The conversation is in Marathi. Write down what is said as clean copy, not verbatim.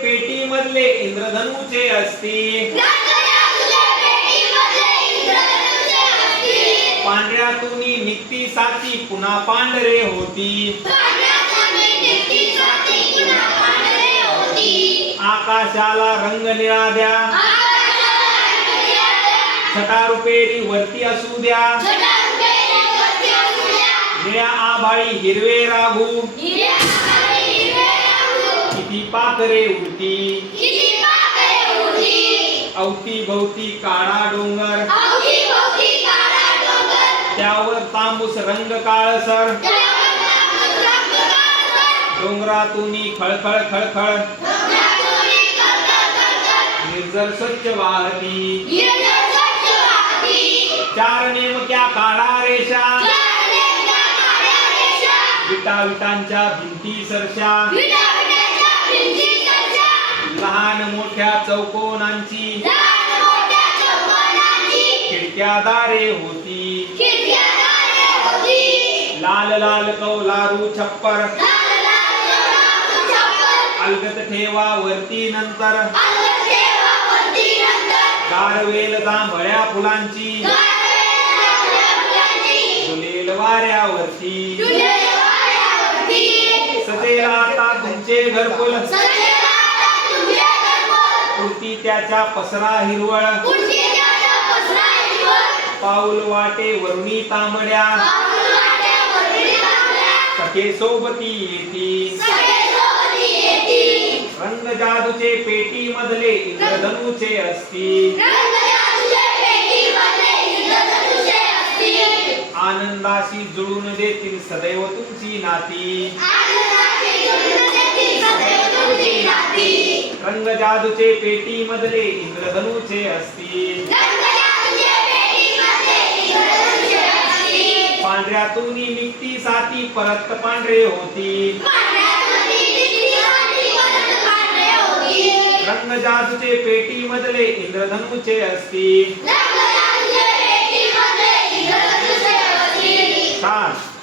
पेटी मधले इंद्रधनुचे असती पांढऱ्यातून निघती साती पुन्हा पांढरे होती आकाशाला रंग निळा द्या छटा रुपेरी वरती असू द्या निळ्या आभाळी हिरवे राहू किती पाखरे उडती अवती भोवती काळा डोंगर त्यावर तांबूस रंग काळसर डोंगरातून खळखळ खळखळ निर्जल स्वच्छ वाहती चार नेमक्या काळा रेषा विटा विटांच्या भिंती सरशा लहान मोठ्या चौकोनांची खिडक्या दारे होती लाल लाल कौलारू छप्पर अलगत ठेवा वरती नंतर गारवेल जांभळ्या फुलांची झुलेल वाऱ्यावरती सजेल आता तुमचे घरकुल उडती त्याच्या पसरा हिरवळ पाऊल वाटे वरुणी तांबड्या सखे सोबती येती रंग जादूचे पेटी मधले इंद्रधनुचे असती आनंदाशी जुळून देतील सदैव तुमची नाती रंग जादूचे पेटी मधले इंद्रधनुचे असती पांढऱ्यातून निघती साती परत पांढरे होती रंग जादूचे पेटी मधले इंद्रधनुचे असती छान